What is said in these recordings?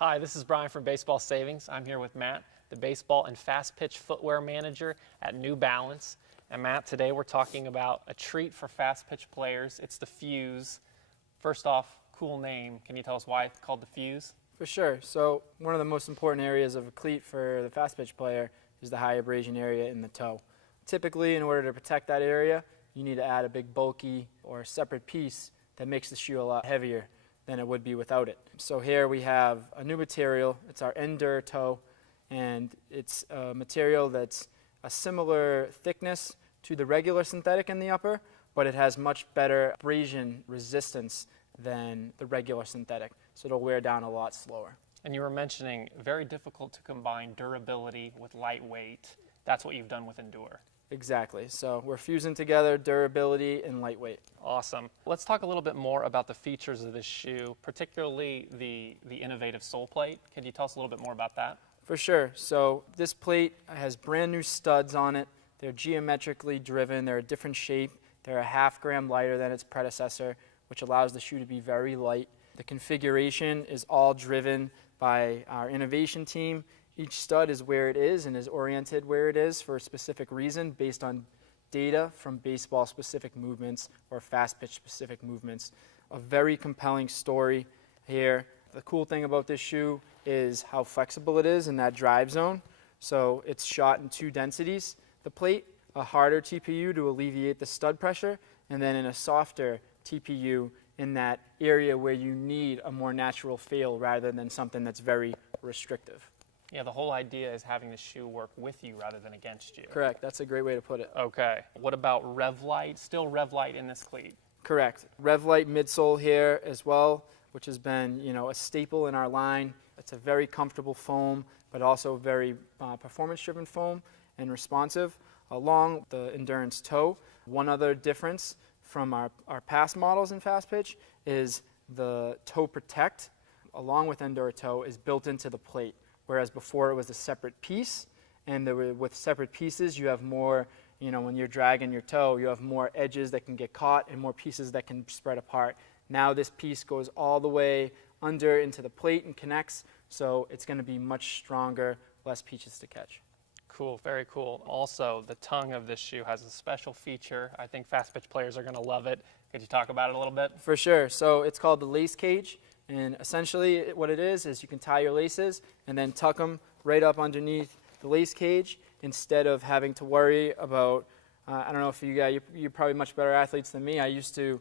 Hi, this is Brian from Baseball Savings. I'm here with Matt, the baseball and fast pitch footwear manager at New Balance. And Matt, today we're talking about a treat for fast pitch players. It's the Fuse. First off, cool name. Can you tell us why it's called the Fuse? For sure. So one of the most important areas of a cleat for the fast pitch player is the high abrasion area in the toe. Typically, in order to protect that area, you need to add a big bulky or separate piece that makes the shoe a lot heavier than it would be without it. So here we have a new material. It's our Endure toe, and it's a material that's a similar thickness to the regular synthetic in the upper, but it has much better abrasion resistance than the regular synthetic, so it'll wear down a lot slower. And you were mentioning very difficult to combine durability with lightweight. That's what you've done with Endure. Exactly. So we're fusing together durability and lightweight. Awesome. Let's talk a little bit more about the features of this shoe, particularly the innovative sole plate. Can you tell us a little bit more about that? For sure. So this plate has brand new studs on it. They're geometrically driven. They're a different shape. They're a ½ gram lighter than its predecessor, which allows the shoe to be very light. The configuration is all driven by our innovation team. Each stud is where it is and is oriented where it is for a specific reason based on data from baseball specific movements or fast pitch specific movements. A very compelling story here. The cool thing about this shoe is how flexible it is in that drive zone. So it's shot in two densities, the plate, a harder TPU to alleviate the stud pressure, and then in a softer TPU in that area where you need a more natural feel rather than something that's very restrictive. Yeah, the whole idea is having the shoe work with you rather than against you. Correct. That's a great way to put it. Okay. What about Revlite? Still Revlite in this cleat? Correct. Revlite midsole here as well, which has been, a staple in our line. It's a very comfortable foam, but also very performance-driven foam and responsive, along the endurance toe. One other difference from our past models in fast pitch is the toe protect, along with Endure toe, is built into the plate. Whereas before it was a separate piece, and with separate pieces you have more, when you're dragging your toe, you have more edges that can get caught and more pieces that can spread apart. Now this piece goes all the way under into the plate and connects, so it's going to be much stronger, less pieces to catch. Cool, very cool. Also, the tongue of this shoe has a special feature. I think fast pitch players are going to love it. Could you talk about it a little bit? For sure. So it's called the lace cage. And essentially what it is you can tie your laces and then tuck them right up underneath the lace cage instead of having to worry about, I don't know if you guys, you're probably much better athletes than me. I used to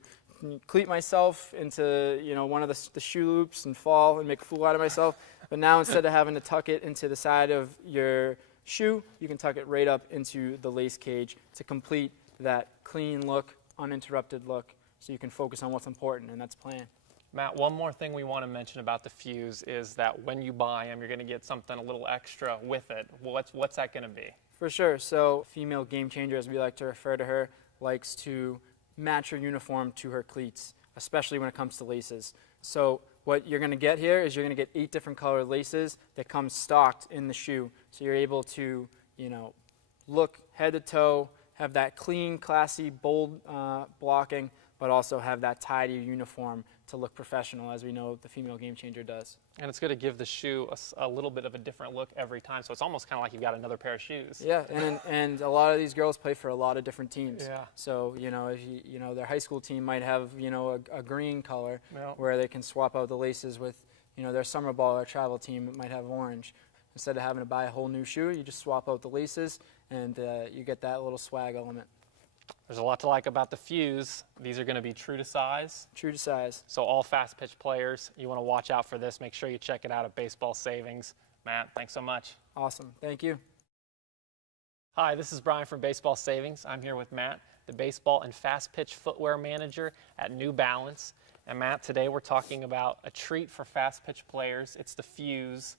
cleat myself into one of the shoe loops and fall and make a fool out of myself. But now instead of having to tuck it into the side of your shoe, you can tuck it right up into the lace cage to complete that clean look, uninterrupted look, so you can focus on what's important, and that's playing. Matt, one more thing we want to mention about the Fuse is that when you buy them, you're going to get something a little extra with it. What's that going to be? For sure. So female game changer, as we like to refer to her, likes to match her uniform to her cleats, especially when it comes to laces. So what you're going to get here is you're going to get 8 different colored laces that come stocked in the shoe. So you're able to, look head to toe, have that clean, classy, bold blocking, but also have that tie to your uniform to look professional, as we know the female game changer does. And it's going to give the shoe a little bit of a different look every time, so it's almost kind of like you've got another pair of shoes. Yeah, and a lot of these girls play for a lot of different teams. Yeah. So, if their high school team might have, a green color, yeah, where they can swap out the laces with, their summer ball or travel team might have orange. Instead of having to buy a whole new shoe, you just swap out the laces, and you get that little swag element. There's a lot to like about the Fuse. These are going to be true to size. True to size. So all fast pitch players, you want to watch out for this. Make sure you check it out at Baseball Savings. Matt, thanks so much. Awesome. Thank you. Hi, this is Brian from Baseball Savings. I'm here with Matt, the baseball and fast pitch footwear manager at New Balance. And Matt, today we're talking about a treat for fast pitch players. It's the Fuse.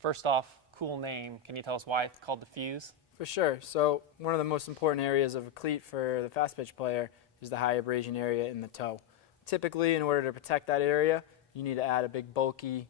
First off, cool name. Can you tell us why it's called the Fuse? For sure. So one of the most important areas of a cleat for the fast pitch player is the high abrasion area in the toe. Typically, in order to protect that area, you need to add a big bulky